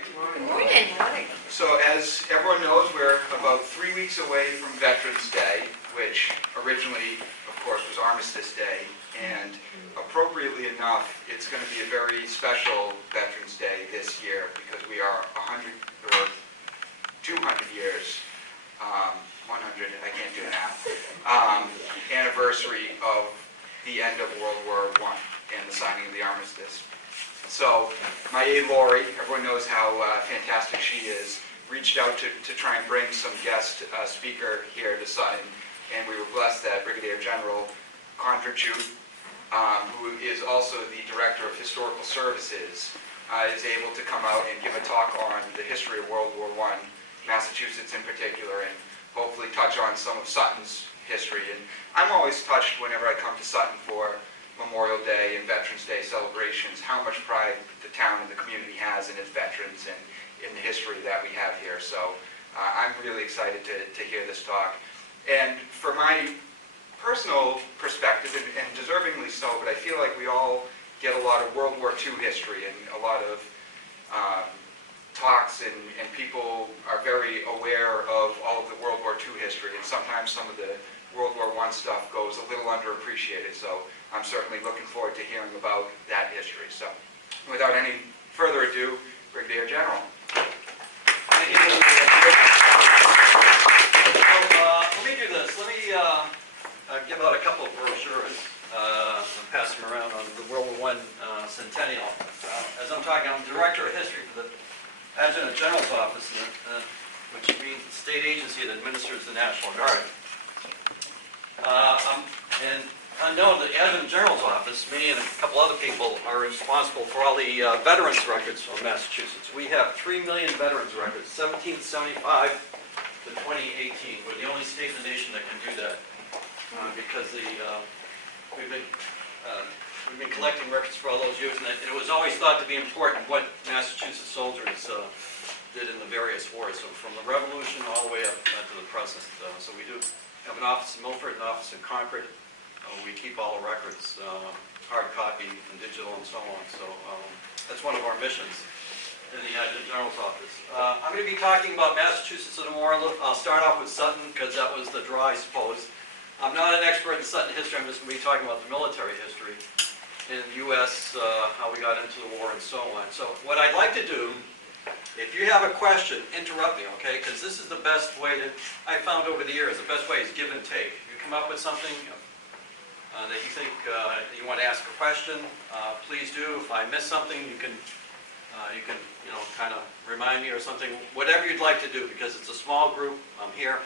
Good morning. So as everyone knows, we're about 3 weeks away from Veterans Day, which originally, of course, was Armistice Day. And appropriately enough, it's going to be a very special Veterans Day this year because we are 100 or 200 years, 100, I can't do math, anniversary of the end of World War I and the signing of the Armistice. So my Aide Lori, everyone knows how fantastic she is, reached out to try and bring some guest speaker here to Sutton, and we were blessed that Brigadier General Kondratiuk, who is also the Director of Historical Services, is able to come out and give a talk on the history of World War I, Massachusetts in particular, and hopefully touch on some of Sutton's history. And I'm always touched whenever I come to Sutton for Memorial Day and Veterans Day celebrations, how much pride the town and the community has in its veterans and in the history that we have here. So I'm really excited to hear this talk. And for my personal perspective, and deservingly so, but I feel like we all get a lot of World War II history and a lot of talks, and people are very aware of all of the World War II history, and sometimes some of the World War I stuff goes a little underappreciated. So I'm certainly looking forward to hearing about that history. So without any further ado, Brigadier General. Thank you. Let me do this. Let me give out a couple of brochures and pass them around on the World War I Centennial. As I'm talking, I'm Director of History for the Adjutant General's Office, which means the state agency that administers the National Guard. And unknown to the Adjutant General's Office, me and a couple other people are responsible for all the veterans records of Massachusetts. We have 3 million veterans records, 1775 to 2018. We're the only state in the nation that can do that because we've been collecting records for all those years, and it was always thought to be important what Massachusetts soldiers did in the various wars, so from the Revolution all the way up to the present. So we do have an office in Milford, an office in Concord. We keep all the records, hard copy and digital and so on. So that's one of our missions in the Adjutant General's Office. I'm going to be talking about Massachusetts and more. I'll start off with Sutton because that was the draw, I suppose. I'm not an expert in Sutton history. I'm just going to be talking about the military history in the U.S., how we got into the war and so on. So what I'd like to do, if you have a question, interrupt me, okay? Because this is the best way I found over the years, the best way is give and take. You come up with something that you think you want to ask a question, please do. If I miss something, you can kind of remind me or something, whatever you'd like to do, because it's a small group. I'm here,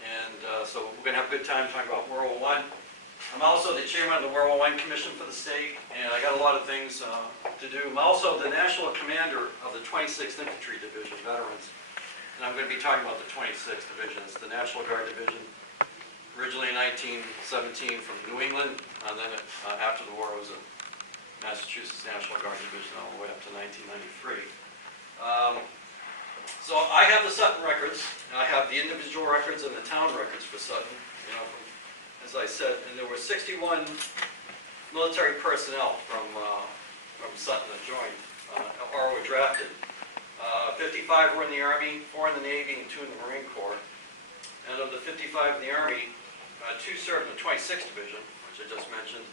and so we're going to have a good time talking about World War I. I'm also the chairman of the World War I Commission for the state, and I got a lot of things to do. I'm also the national commander of the 26th Infantry Division, veterans, and I'm going to be talking about the 26th Division. It's the National Guard Division. Originally in 1917 from New England, and then after the war it was a Massachusetts National Guard Division all the way up to 1993. So I have the Sutton records, and I have the individual records and the town records for Sutton. You know, as I said, and there were 61 military personnel from Sutton that joined or were drafted. 55 were in the Army, 4 in the Navy, and 2 in the Marine Corps. And of the 55 in the Army, 2 served in the 26th Division, which I just mentioned,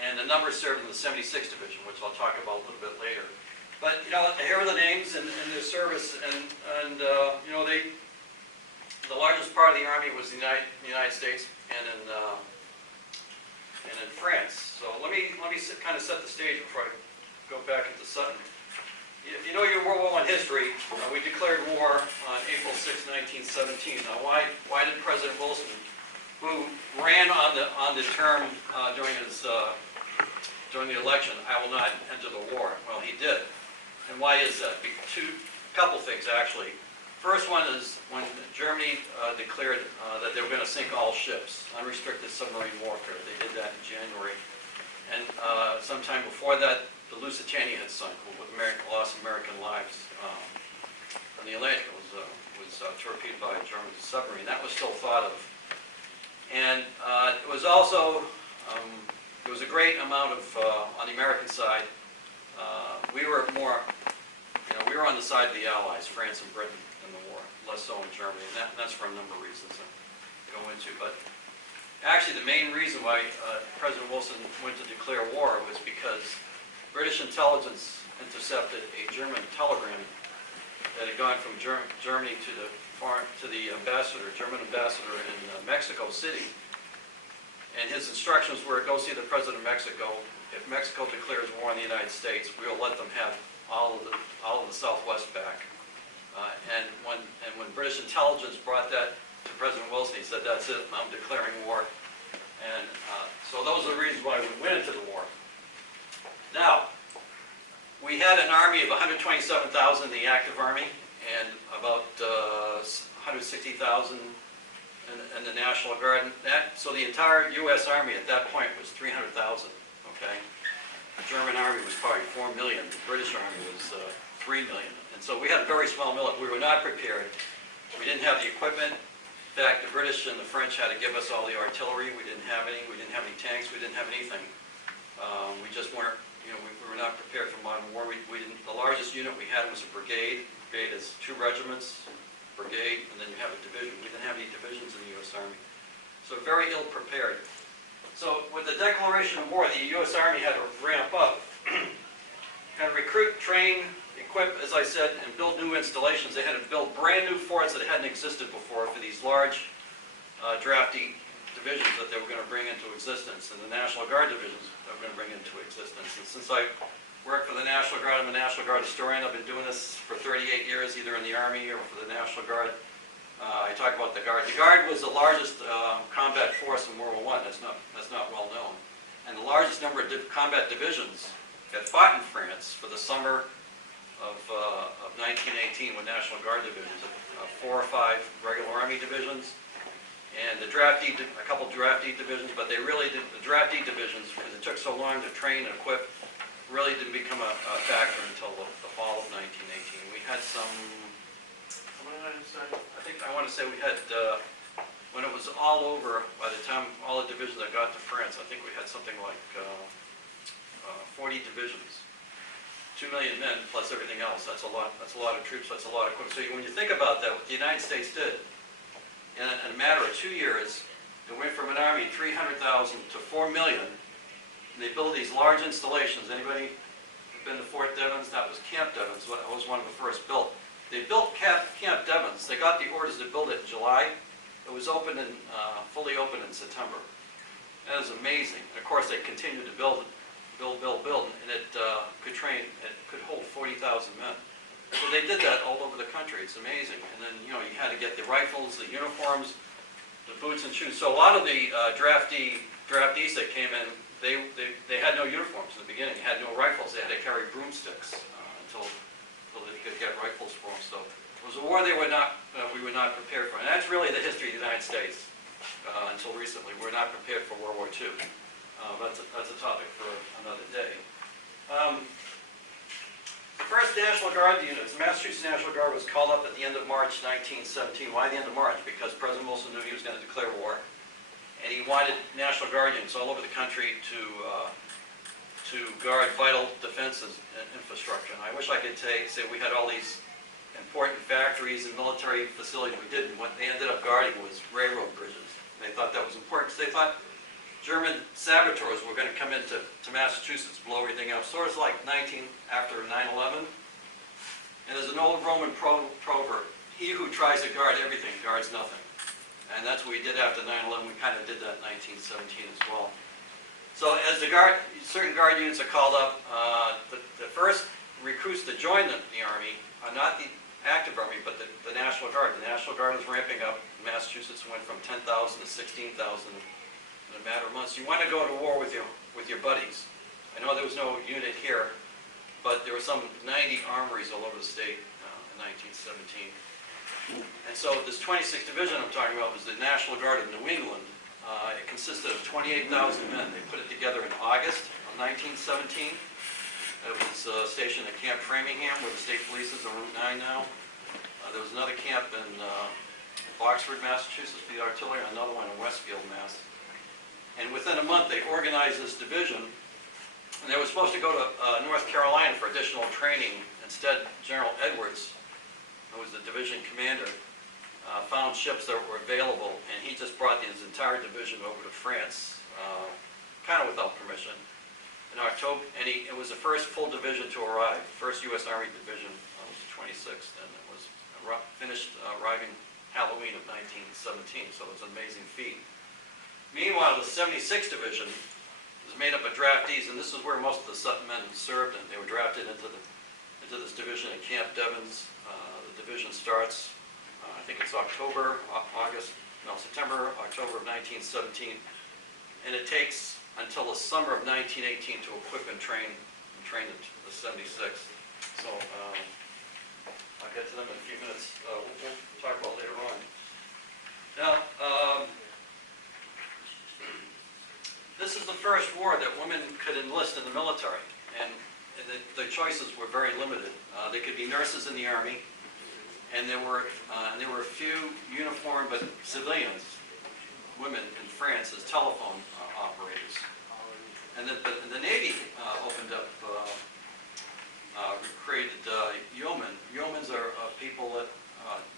and a number served in the 76th Division, which I'll talk about a little bit later. But, you know, here are the names and their service, and you know, the largest part of the Army was the United States and in France. So let me kind of set the stage before I go back into Sutton. If you know your World War I history, we declared war on April 6, 1917. Now, why did President Wilson, who ran on the term during the election, "I will not enter the war"? Well, he did. And why is that? Couple things actually. First one is when Germany declared that they were going to sink all ships, unrestricted submarine warfare. They did that in January, and sometime before that, the Lusitania had sunk, lost American lives. And the Atlantic was torpedoed by a German submarine. That was still thought of. And it was also, there was a great amount of, on the American side, we were were on the side of the Allies, France and Britain, in the war, less so in Germany, and that's for a number of reasons I go into. But actually, the main reason why President Wilson went to declare war was because British intelligence intercepted a German telegram that had gone from Germany to the German ambassador in Mexico City. And his instructions were, go see the President of Mexico. If Mexico declares war on the United States, we'll let them have all of the Southwest back. And when British intelligence brought that to President Wilson, he said, that's it, I'm declaring war. And so those are the reasons why we went into the war. Now, we had an army of 127,000 in the active army, and about 160,000 in the National Guard. So the entire U.S. Army at that point was 300,000, okay? The German Army was probably 4 million. The British Army was 3 million. And so we had a very small military. We were not prepared. We didn't have the equipment. In fact, the British and the French had to give us all the artillery. We didn't have any. We didn't have any tanks. We didn't have anything. We just weren't, we were not prepared for modern war. The largest unit we had was a brigade. Brigade is 2 regiments, brigade, and then you have a division. We didn't have any divisions in the U.S. Army. So very ill prepared. So with the declaration of war, the U.S. Army had to ramp up, had to recruit, train, equip, as I said, and build new installations. They had to build brand new forts that hadn't existed before for these large drafty divisions that they were going to bring into existence, and the National Guard divisions that were going to bring into existence. And since I worked for the National Guard, I'm a National Guard historian. I've been doing this for 38 years, either in the Army or for the National Guard. I talk about the Guard. The Guard was the largest combat force in World War I. That's not well known. And the largest number of combat divisions that fought in France for the summer of 1918 with National Guard divisions, 4 or 5 regular Army divisions, and a couple draftee divisions, but they really did, the draftee divisions, because it took so long to train and equip, really didn't become a factor until the fall of 1918. We had some, I want to say we had, when it was all over, by the time all the divisions that got to France, I think we had something like 40 divisions. 2 million men plus everything else. That's a lot of troops, that's a lot of equipment. So when you think about that, what the United States did, in a matter of 2 years, it went from an army of 300,000 to 4 million. And they built these large installations. Anybody been to Fort Devens? That was Camp Devens. That was one of the first built. They built Camp Devens. They got the orders to build it in July. It was open in, fully open in September. That was amazing. And of course, they continued to build it. Build, and it could train, it could hold 40,000 men. So they did that all over the country. It's amazing. And then, you had to get the rifles, the uniforms, the boots and shoes. So a lot of the draftees that came in, they had no uniforms in the beginning. They had no rifles. They had to carry broomsticks until they could get rifles for them. So it was a war we were not prepared for. And that's really the history of the United States until recently. We were not prepared for World War II. That's a topic for another day. The first National Guard unit, the Massachusetts National Guard, was called up at the end of March 1917. Why the end of March? Because President Wilson knew he was going to declare war, and he wanted National Guard units all over the country to guard vital defenses and infrastructure. And I wish I could say we had all these important factories and military facilities. We didn't. What they ended up guarding was railroad bridges. They thought that was important because they thought German saboteurs were going to come into Massachusetts, blow everything up. So it's like after 9/11. And there's an old Roman proverb, he who tries to guard everything guards nothing. And that's what we did after 9/11. We kind of did that in 1917 as well. So as certain guard units are called up, the first recruits to join the Army are not the active Army, but the National Guard. The National Guard is ramping up. Massachusetts went from 10,000 to 16,000. In a matter of months. You want to go to war with your buddies. I know there was no unit here, but there were some 90 armories all over the state in 1917. And so this 26th Division I'm talking about was the National Guard of New England. It consisted of 28,000 men. They put it together in August of 1917. It was stationed at Camp Framingham, where the state police is on Route 9 now. There was another camp in Oxford, Massachusetts for the artillery, and another one in Westfield, Mass. And within a month, they organized this division, And they were supposed to go to North Carolina for additional training. Instead, General Edwards, who was the division commander, found ships that were available, and he just brought his entire division over to France, kind of without permission, in October. And it was the first full division to arrive, first U.S. Army division. Was the 26th, and it was finished arriving Halloween of 1917. So it was an amazing feat. Meanwhile, the 76th Division was made up of draftees, and this is where most of the Sutton men served, and they were drafted into this division at Camp Devens. The division starts, I think it's September, October of 1917, and it takes until the summer of 1918 to equip and train the 76th. So I'll get to them in a few minutes. We'll talk about later on. Now, this is the first war that women could enlist in the military, and the choices were very limited. They could be nurses in the Army, and there were a few uniformed but civilians, women in France, as telephone operators. And then the Navy opened up, created yeomen. Yeomans are people that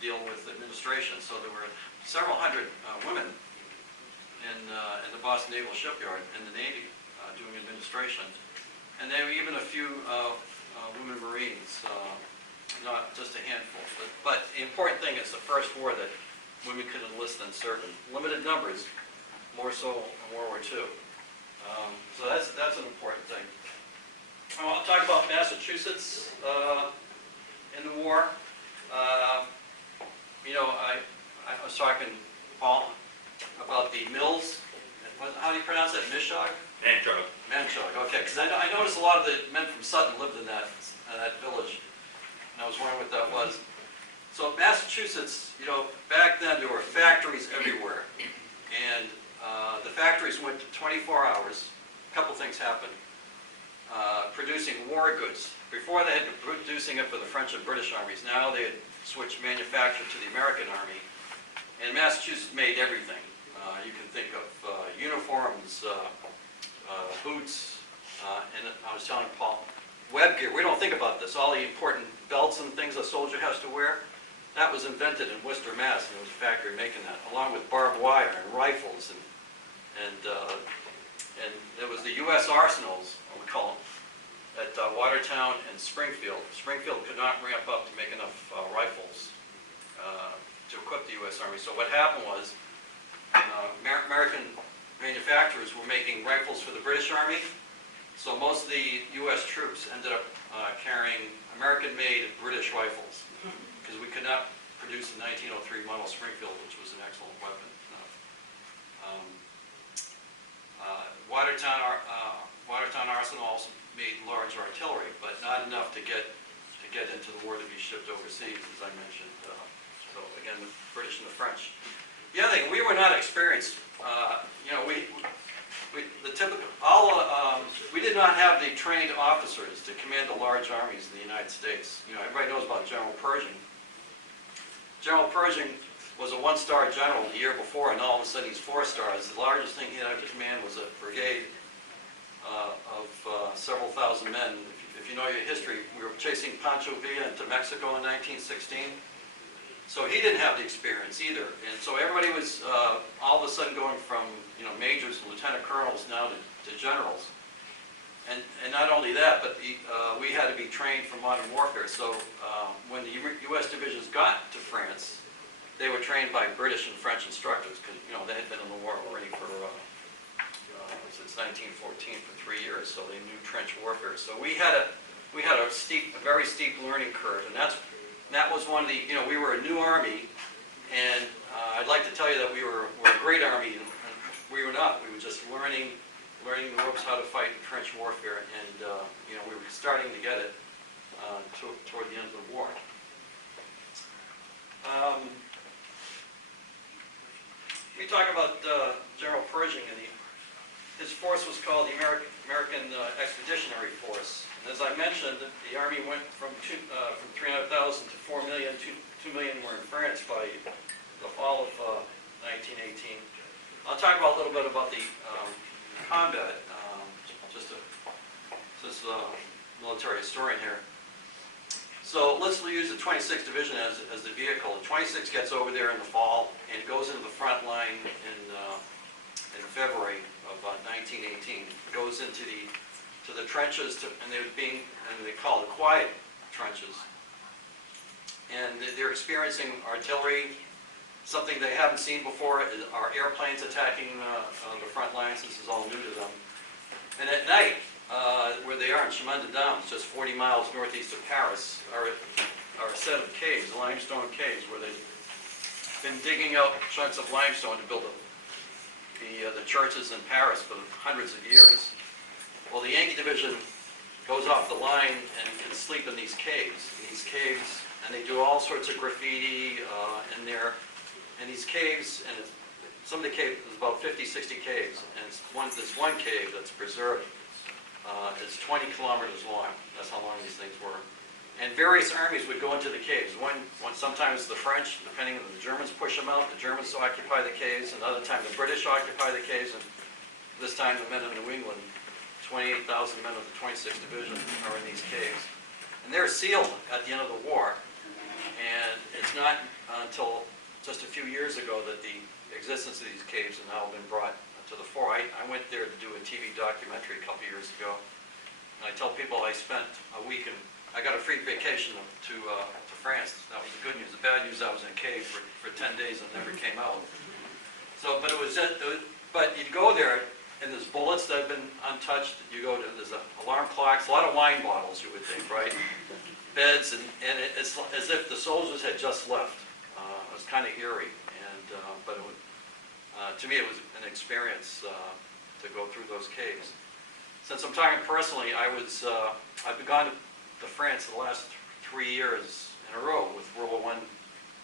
deal with administration. So there were several hundred women in the Boston Naval Shipyard in the Navy doing administration. And there were even a few women Marines, not just a handful. But the important thing is the first war that women could enlist and serve in. Limited numbers, more so in World War II. So that's an important thing. I want to talk about Massachusetts in the war. You know, I was talking, Paul, about the mills. How do you pronounce that? Mishog? Manchog. Manchog, okay. Because I noticed a lot of the men from Sutton lived in that village. And I was wondering what that was. So Massachusetts, you know, back then there were factories everywhere. And the factories went to 24 hours. A couple things happened. Producing war goods. Before they had been producing it for the French and British armies. Now they had switched manufacture to the American Army. And Massachusetts made everything. You can think of uniforms, boots, and I was telling Paul, web gear. We don't think about this. All the important belts and things a soldier has to wear, that was invented in Worcester, Mass. And there was a factory making that, along with barbed wire and rifles, and there was the U.S. arsenals, we call them, at Watertown and Springfield. Springfield could not ramp up to make enough rifles to equip the U.S. Army. So what happened was American manufacturers were making rifles for the British Army. So most of the U.S. troops ended up carrying American-made British rifles because we could not produce a 1903 model Springfield, which was an excellent weapon. Watertown Arsenal also made large artillery, but not enough to get into the war to be shipped overseas, as I mentioned. So again, the British and the French. The other thing, we were not experienced. You know, we did not have the trained officers to command the large armies in the United States. You know, everybody knows about General Pershing. General Pershing was a one-star general the year before, and all of a sudden he's 4 stars. The largest thing he had to command was a brigade of several thousand men. If you know your history, we were chasing Pancho Villa into Mexico in 1916. So he didn't have the experience either. And so everybody was all of a sudden going from, you know, majors and lieutenant colonels now to generals. And not only that, but we had to be trained for modern warfare. So when the U.S. divisions got to France, they were trained by British and French instructors because, you know, they had been in the war already for since 1914 for 3 years. So they knew trench warfare. So we had a very steep learning curve, and that was one of the, you know, we were a new army, and I'd like to tell you that we were a great army. And we were not. We were just learning the ropes how to fight trench warfare, and you know, we were starting to get it toward the end of the war. We talk about General Pershing, and his force was called the American Expeditionary Force. And as I mentioned, the Army went from 300,000 to 4 million. 2 million were in France by the fall of 1918. I'll talk about a little bit about the combat, just to this military historian here. So let's use the 26th Division as the vehicle. The 26th gets over there in the fall and goes into the front line in February of 1918. Goes into the trenches, and they call it quiet trenches. And they're experiencing artillery, something they haven't seen before. Are airplanes attacking the front lines? This is all new to them. And at night, where they are in Chemin des Dames, just 40 miles northeast of Paris, are a set of caves, limestone caves, where they've been digging out chunks of limestone to build the churches in Paris for hundreds of years. Well, the Yankee Division goes off the line and can sleep in these caves. And they do all sorts of graffiti in there. And these caves, and some of the caves, there's about 50, 60 caves, and this one cave that's preserved is 20 kilometers long. That's how long these things were. And various armies would go into the caves. Sometimes the French, depending on the Germans, push them out. The Germans occupy the caves. Another time the British occupy the caves. And this time the men of New England, 28,000 men of the 26th Division, are in these caves. And they're sealed at the end of the war. And it's not until just a few years ago that the existence of these caves have now been brought to the fore. I went there to do a TV documentary a couple years ago. And I tell people I spent a week and I got a free vacation to France. That was the good news. The bad news, I was in a cave for 10 days and never came out. So, but but you'd go there, and there's bullets that have been untouched. There's alarm clocks, a lot of wine bottles, you would think, right? Beds, and it's as if the soldiers had just left. It was kind of eerie, but to me it was an experience to go through those caves. Since I'm talking personally, I've been gone to France the last 3 years in a row with World War I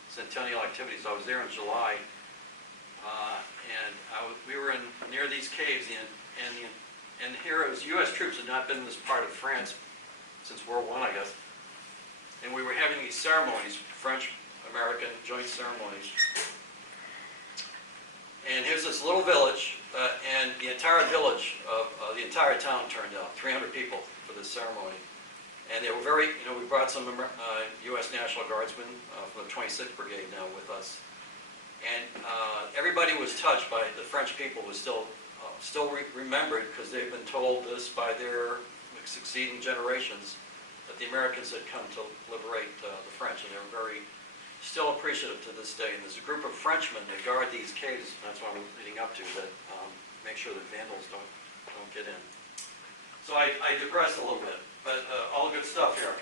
centennial activities. I was there in July, and we were near these caves, and here it was U.S. troops had not been in this part of France since World War I, I guess. And we were having these ceremonies, French-American joint ceremonies. And here's this little village, and the entire village the entire town turned out, 300 people for this ceremony. And they were very, we brought some U.S. National Guardsmen from the 26th Brigade now with us. And everybody was touched by, the French people was still remembered, because they've been told this by their succeeding generations, that the Americans had come to liberate the French, and they were still appreciative to this day. And there's a group of Frenchmen that guard these caves, and that's what I'm leading up to, that make sure that vandals don't get in. So I digressed a little bit, but all good stuff here.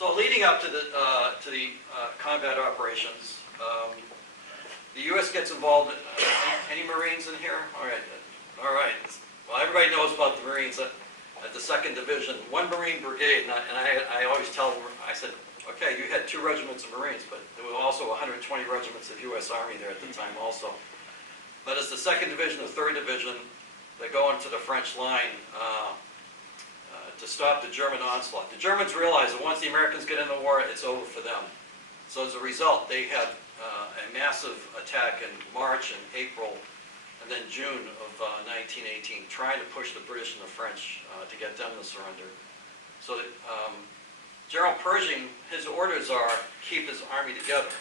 So leading up to the combat operations, the U.S. gets involved. Any Marines in here? All right. All right. Well, everybody knows about the Marines at the 2nd Division, 1 Marine Brigade, and I always tell them, I said, okay, you had 2 regiments of Marines, but there were also 120 regiments of U.S. Army there at the time also. But it's the 2nd Division, the 3rd Division, that go into the French line to stop the German onslaught. The Germans realize that once the Americans get in the war, it's over for them. So as a result, they had a massive attack in March and April and then June of 1918, trying to push the British and the French to get them to surrender. So that, General Pershing, his orders are keep his army together.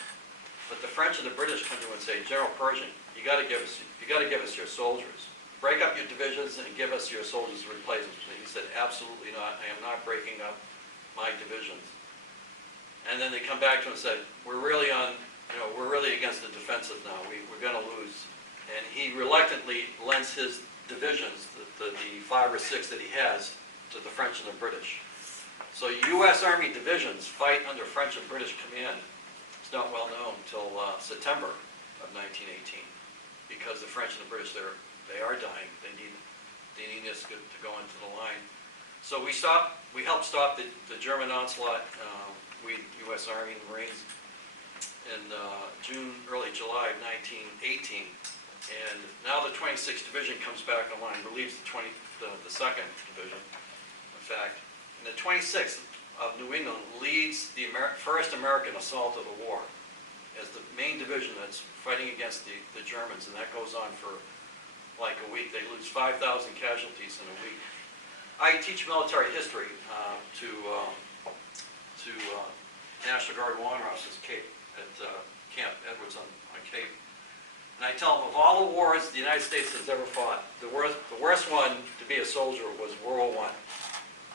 But the French and the British come to him and say, General Pershing, you got to give us your soldiers. Break up your divisions and give us your soldiers to replace them. And he said, absolutely not. I am not breaking up my divisions. And then they come back to him and said, we're really against the defensive now. We're going to lose. And he reluctantly lends his divisions, the 5 or 6 that he has, to the French and the British. So U.S. Army divisions fight under French and British command. It's not well known until September of 1918, because the French and the British, they are dying. They need us to go into the line. So we helped stop the German onslaught. U.S. Army and the Marines in early July of 1918. And now the 26th Division comes back online, relieves the 2nd Division, in fact. And the 26th of New England leads the first American assault of the war as the main division that's fighting against the Germans, and that goes on for like a week. They lose 5,000 casualties in a week. I teach military history to National Guard Warrant Officers at Camp Edwards on Cape. And I tell them, of all the wars the United States has ever fought, the worst one to be a soldier was World War I.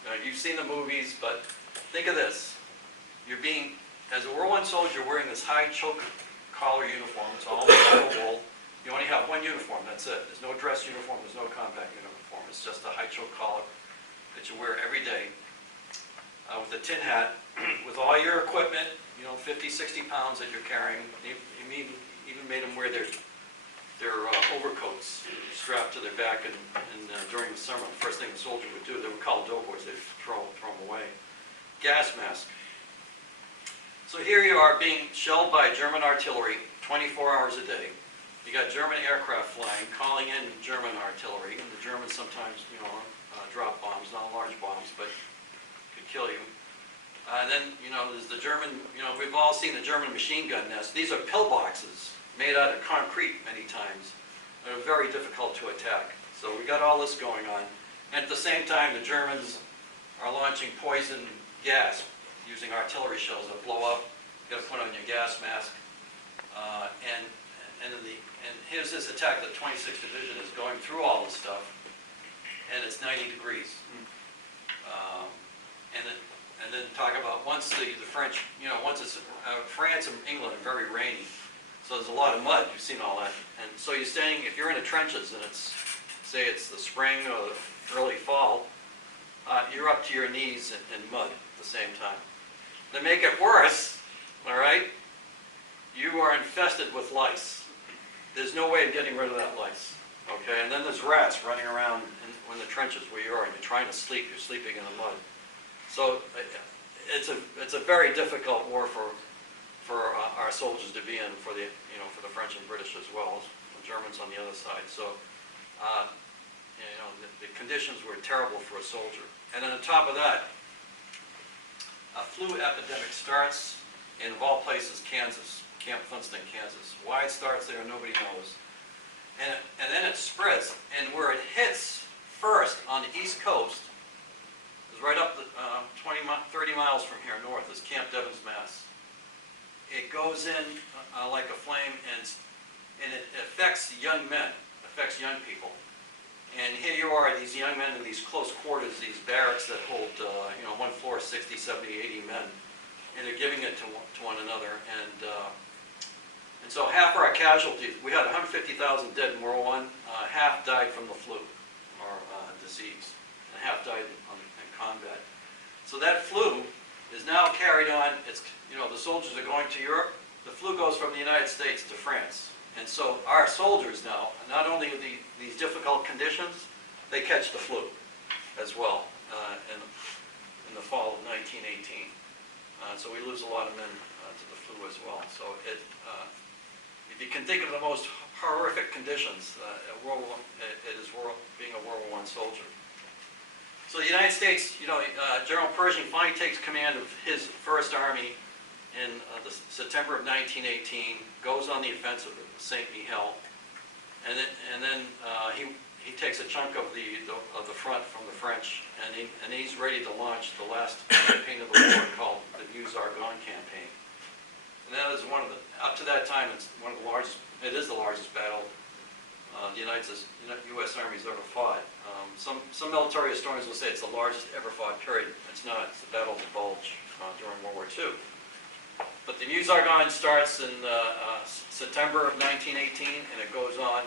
Now, you've seen the movies, but think of this. You're being, as a World War I soldier, wearing this high choke collar uniform. It's all wool. You only have one uniform, that's it. There's no dress uniform, there's no combat uniform. It's just a high choke collar that you wear every day with a tin hat, with all your equipment, 50, 60 pounds that you're carrying. You even made them wear their overcoats strapped to their back, and during the summer, the first thing the soldier would do, they were called doughboys, they'd throw them away. Gas mask. So here you are being shelled by German artillery 24 hours a day. You got German aircraft flying, calling in German artillery, and the Germans sometimes, drop bombs, not large bombs, but could kill you. And then, there's the German, we've all seen the German machine gun nests. These are pillboxes made out of concrete many times. They're very difficult to attack. So we got all this going on. And at the same time, the Germans are launching poison gas using artillery shells that blow up. You got to put on your gas mask. And here's this attack. The 26th Division is going through all this stuff, and it's 90 degrees. And then talk about once the French, once it's France and England are very rainy, so there's a lot of mud. You've seen all that, and so you're staying. If you're in the trenches and it's, say, it's the spring or the early fall, you're up to your knees in mud at the same time. To make it worse, all right, you are infested with lice. There's no way of getting rid of that lice, okay? And then there's rats running around in the trenches where you are, and you're trying to sleep. You're sleeping in the mud. So it's a very difficult war for our soldiers to be in, for the French and British as well, the Germans on the other side. So the conditions were terrible for a soldier. And then on top of that, a flu epidemic starts in, of all places, Kansas, Camp Funston, Kansas. Why it starts there, nobody knows. And then it spreads, and where it hits first on the East Coast is right up 30 miles from here north is Camp Devens, Mass. It goes in like a flame, and it affects young men, affects young people. And here you are, these young men in these close quarters, these barracks that hold, one floor, 60, 70, 80 men, and they're giving it to one another. And so half our casualties, we had 150,000 dead in World War I, half died from the flu or disease, and half died in combat. So that flu is now carried on. It's, the soldiers are going to Europe. The flu goes from the United States to France. And so our soldiers now, not only are these difficult conditions, they catch the flu as well in the fall of 1918. So we lose a lot of men to the flu as well. So if you can think of the most horrific conditions, it is being a World War I soldier. So the United States, General Pershing finally takes command of his First Army in September of 1918, goes on the offensive at St. Mihiel, and then he takes a chunk of the front from the French, and he's ready to launch the last campaign of the war called the Meuse-Argonne campaign. And that is up to that time, it's one of the largest. It is the largest battle the U.S. Army's ever fought. Some military historians will say it's the largest ever fought period. It's not. It's the Battle of the Bulge during World War II. But the Meuse-Argonne starts in September of 1918, and it goes on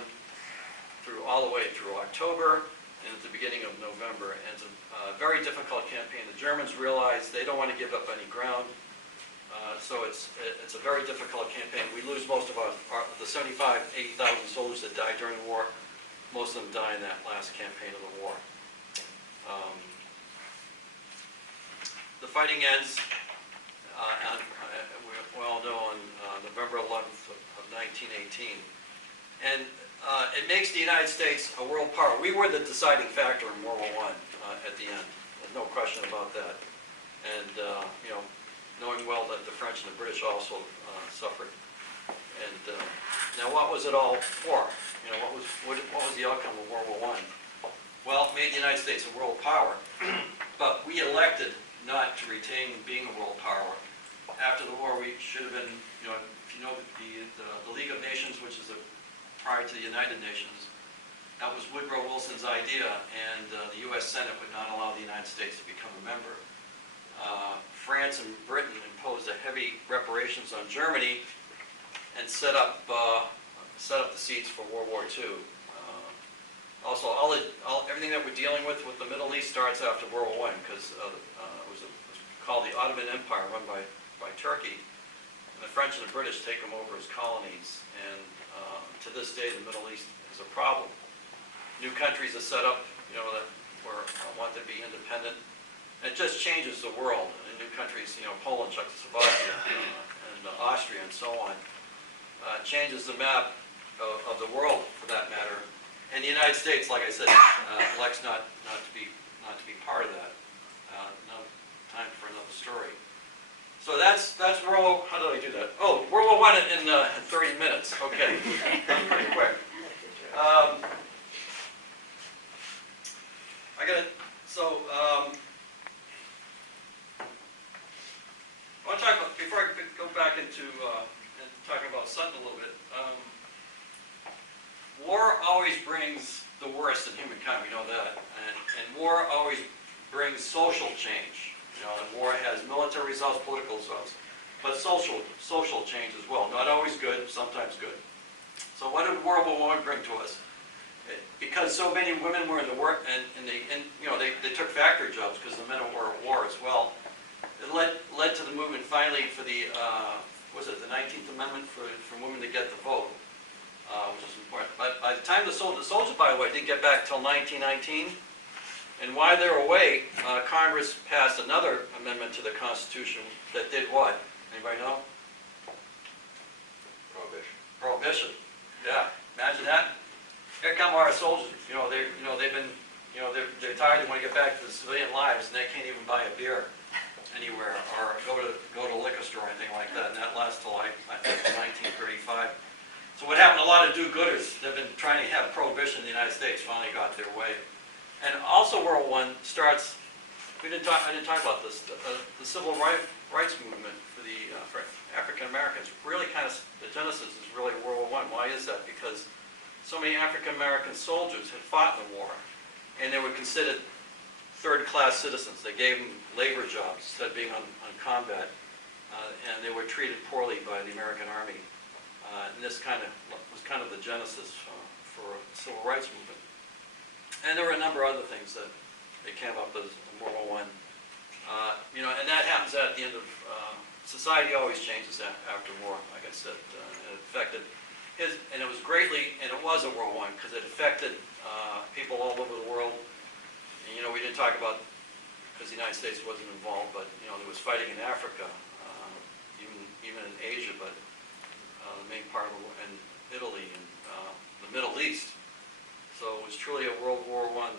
all the way through October and at the beginning of November. And it's a very difficult campaign. The Germans realize they don't want to give up any ground. So it's a very difficult campaign. We lose most of the 75,000, 80,000 soldiers that died during the war. Most of them die in that last campaign of the war. The fighting ends, we all know, on November 11th of 1918. And it makes the United States a world power. We were the deciding factor in World War I at the end. There's no question about that. And, knowing well that the French and the British also suffered. And now what was it all for? What was the outcome of World War I? well, it made the United States a world power, but we elected not to retain being a world power. After the war, we should have been, if you know the League of Nations, which is prior to the United Nations, that was Woodrow Wilson's idea, and the U.S. Senate would not allow the United States to become a member. France and Britain imposed a heavy reparations on Germany and set up the seeds for World War II. Also, everything that we're dealing with the Middle East starts after World War I, because it was called the Ottoman Empire, run by Turkey. And the French and the British take them over as colonies, and to this day, the Middle East is a problem. New countries are set up, that want to be independent. And it just changes the world. And new countries, Poland, Czechoslovakia, and Austria, and so on, changes the map of the world, for that matter. And the United States, like I said, elects not to be part of that. No time for another story. So that's World War. How did I do that? Oh, World War I in 30 minutes. Okay, pretty quick. I got it. So I want to talk about, before I go back into and talking about Sutton a little bit. War always brings the worst in humankind. We know that, and war always brings social change. And war has military results, political results, but social change as well. Not always good, sometimes good. So what did World War I bring to us? Because so many women were in the work, and they took factory jobs because the men were at war as well. It led to the movement finally for the the 19th Amendment for women to get the vote, which is important. But by the time the soldiers, by the way, didn't get back till 1919. And while they were away, Congress passed another amendment to the Constitution that did what? Anybody know? Prohibition. Prohibition. Yeah, imagine that. Here come our soldiers. They've been, they're tired. They want to get back to the civilian lives, and they can't even buy a beer anywhere or go to a liquor store or anything like that. And that lasts till I think 1935. So what happened? A lot of do-gooders. They've been trying to have prohibition in the United States. Finally got their way. And also World War I starts, I didn't talk about this, the civil rights movement for African Americans. Really the genesis is really World War I. Why is that? Because so many African American soldiers had fought in the war, and they were considered third-class citizens. They gave them labor jobs instead of being on combat, and they were treated poorly by the American Army. And this was kind of the genesis for the civil rights movement. And there were a number of other things that they came up with in World War I. And that happens at the end of, society always changes after war, like I said. It affected and it was a World War I because it affected people all over the world. And, we didn't talk about, because the United States wasn't involved, but, there was fighting in Africa, even in Asia, but the main part of in Italy and the Middle East. So it was truly a World War I,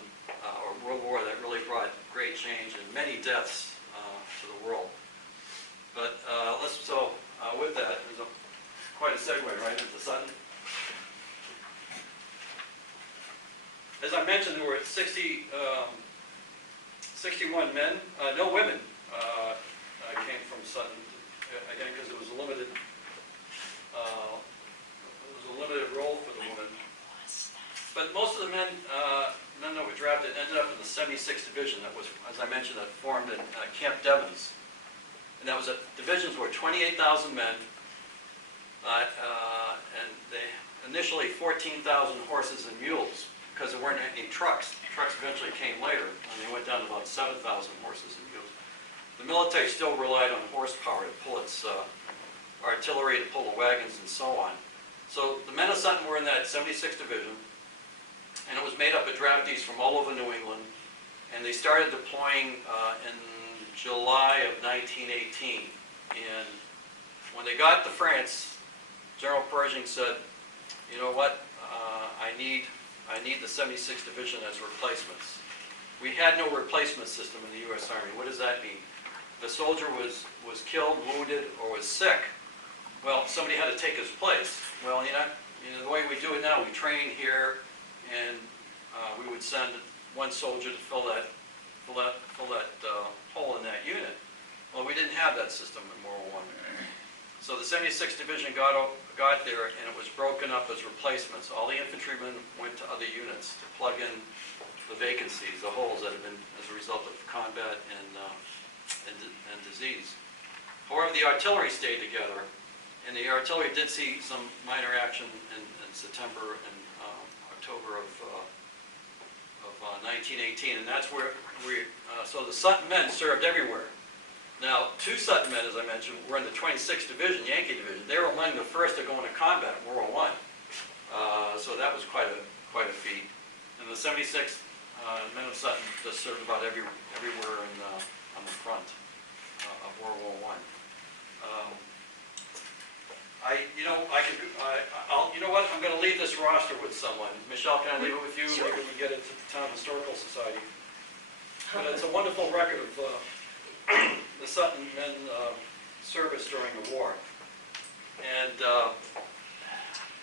or World War that really brought great change and many deaths to the world. But with that, there's quite a segue right into Sutton. As I mentioned, there were 61 men, no women, came from Sutton, again, because it was a limited role for the women. But most of the men that were drafted ended up in the 76th Division that was, as I mentioned, that formed in Camp Devens. And that was divisions were 28,000 men, and they initially 14,000 horses and mules, because there weren't any trucks. Trucks eventually came later, and they went down to about 7,000 horses and mules. The military still relied on horsepower to pull its artillery, to pull the wagons, and so on. So the men of Sutton were in that 76th Division, and it was made up of draftees from all over New England, and they started deploying in July of 1918. And when they got to France, General Pershing said, you know what, I need the 76th Division as replacements. We had no replacement system in the U.S. Army. What does that mean? If a soldier was killed, wounded, or was sick, well, somebody had to take his place. Well, the way we do it now, we train here, and we would send one soldier to fill that hole in that unit. Well, we didn't have that system in World War I. So the 76th Division got there, and it was broken up as replacements. All the infantrymen went to other units to plug in the vacancies, the holes that have been as a result of combat and disease. However, the artillery stayed together, and the artillery did see some minor action in September and October of 1918, and that's where so the Sutton men served everywhere. Now, 2 Sutton men, as I mentioned, were in the 26th Division, Yankee Division. They were among the first to go into combat in World War I. So that was quite a feat. And the 76th men of Sutton just served about everywhere on the front of World War I. You know what? I'm going to leave this roster with someone. Michelle, can I leave it with you? Sure. Maybe we get it to the Town Historical Society. But it's a wonderful record of the Sutton men service during the war. And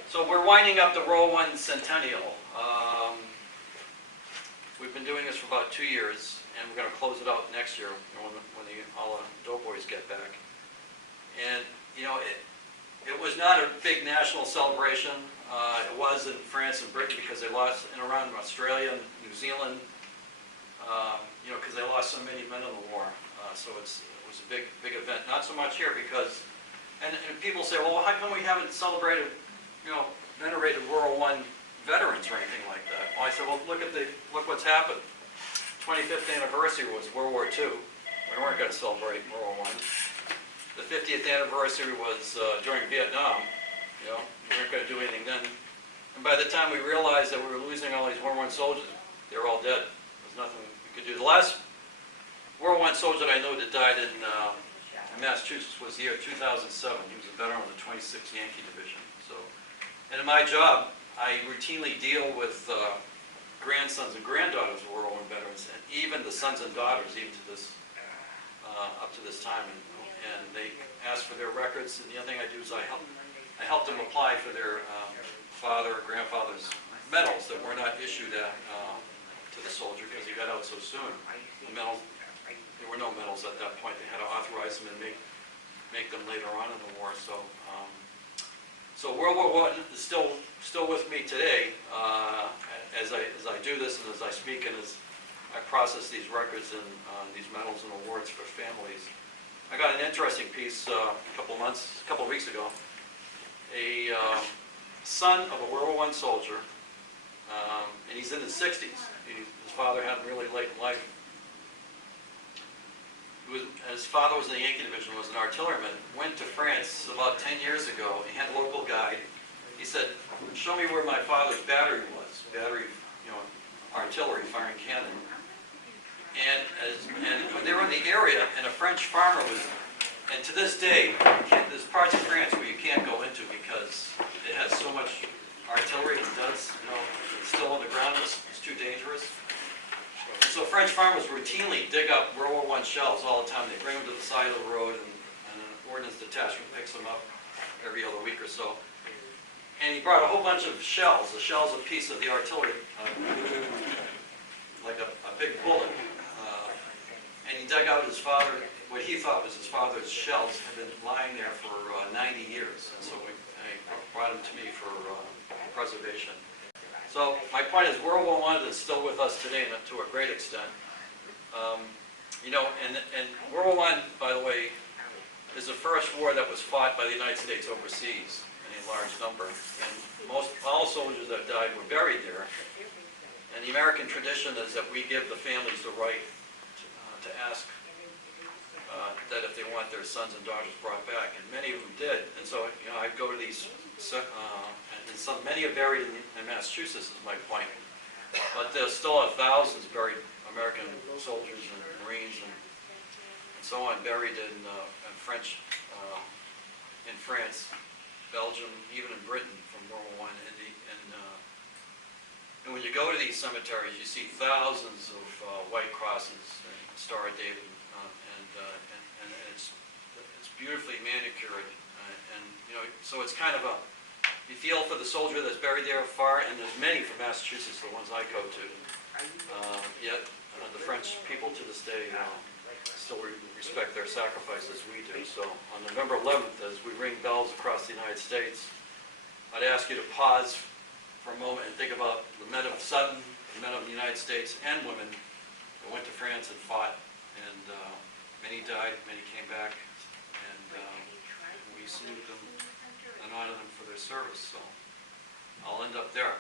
so we're winding up the World War I centennial. We've been doing this for about 2 years, and we're going to close it out next year when all the doughboys get back. And it was not a big national celebration. It was in France and Britain because they lost, and around Australia and New Zealand, because they lost so many men in the war. So it was a big event. Not so much here because, and people say, well, how come we haven't celebrated, venerated World War I veterans or anything like that? Well, I said, well, look what's happened. 25th anniversary was World War II. We weren't going to celebrate World War I. The 50th anniversary was during Vietnam. We weren't going to do anything then. And by the time we realized that we were losing all these World War I soldiers, they were all dead. There was nothing we could do. The last World War I soldier that I know that died in Massachusetts was the year 2007. He was a veteran of the 26th Yankee Division. So, and in my job, I routinely deal with grandsons and granddaughters of World War I veterans, and even the sons and daughters, even to this, up to this time. And they ask for their records, and the other thing I do is I help them apply for their father or grandfather's medals that were not issued to the soldier because he got out so soon. The medals, there were no medals at that point. They had to authorize them and make them later on in the war. So, so World War I is still with me today as I do this and as I speak and as I process these records and these medals and awards for families. I got an interesting piece a couple of weeks ago. A son of a World War I soldier, and he's in his 60s. His father had him really late in life. His father was in the Yankee Division, was an artilleryman, went to France about 10 years ago. He had a local guide. He said, show me where my father's battery was. Battery, artillery, firing cannon. And when they were in the area, and a French farmer was, and to this day, there's parts of France where you can't go into because it has so much artillery and it's still on the ground, it's too dangerous. And so French farmers routinely dig up World War I shells all the time. They bring them to the side of the road, and an ordnance detachment picks them up every other week or so. And he brought a whole bunch of shells. The shell's a piece of the artillery, like a big bullet. And he dug out his father, what he thought was his father's shells had been lying there for 90 years. And so I brought them to me for preservation. So my point is World War I is still with us today to a great extent. And World War I, by the way, is the first war that was fought by the United States overseas in a large number. And all soldiers that died were buried there. And the American tradition is that we give the families the right to ask that if they want their sons and daughters brought back, and many of them did. And so, I go to these, and many are buried in Massachusetts, is my point. But there's still thousands buried, American soldiers and Marines and so on, buried in France, Belgium, even in Britain from World War I. And when you go to these cemeteries, you see thousands of white crosses and Star of David, and it's beautifully manicured, so it's kind of you feel for the soldier that's buried there far, and there's many from Massachusetts, the ones I go to, Yet the French people to this day still respect their sacrifices we do. So on November 11th, as we ring bells across the United States, I'd ask you to pause for a moment and think about the men of Sutton, the men of the United States and women who went to France and fought, and many died, many came back, and we salute them and honor them for their service. So I'll end up there.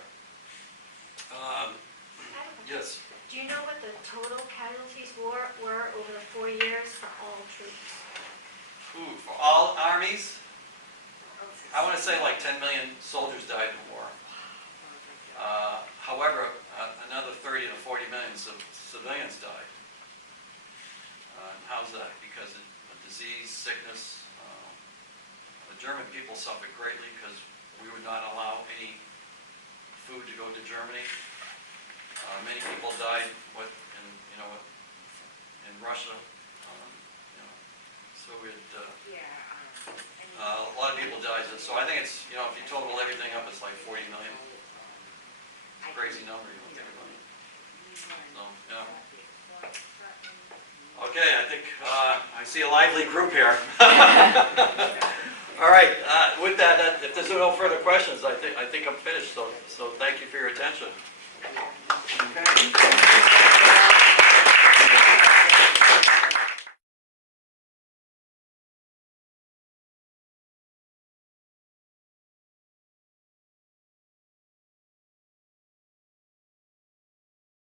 Yes. Do you know what the total casualties were over the 4 years for all troops? Ooh, for all armies, I want to say like 10 million soldiers died in the war. However, another 30 to 40 million civilians died. How's that? Because of disease, sickness. The German people suffered greatly because we would not allow any food to go to Germany. Many people died in Russia. So we had a lot of people died. So I think it's, if you total everything up, it's like 40 million. It's a crazy number, you don't think about it. So, yeah. Okay, I think I see a lively group here. All right, with that, if there's no further questions, I think I'm finished. So thank you for your attention. Okay.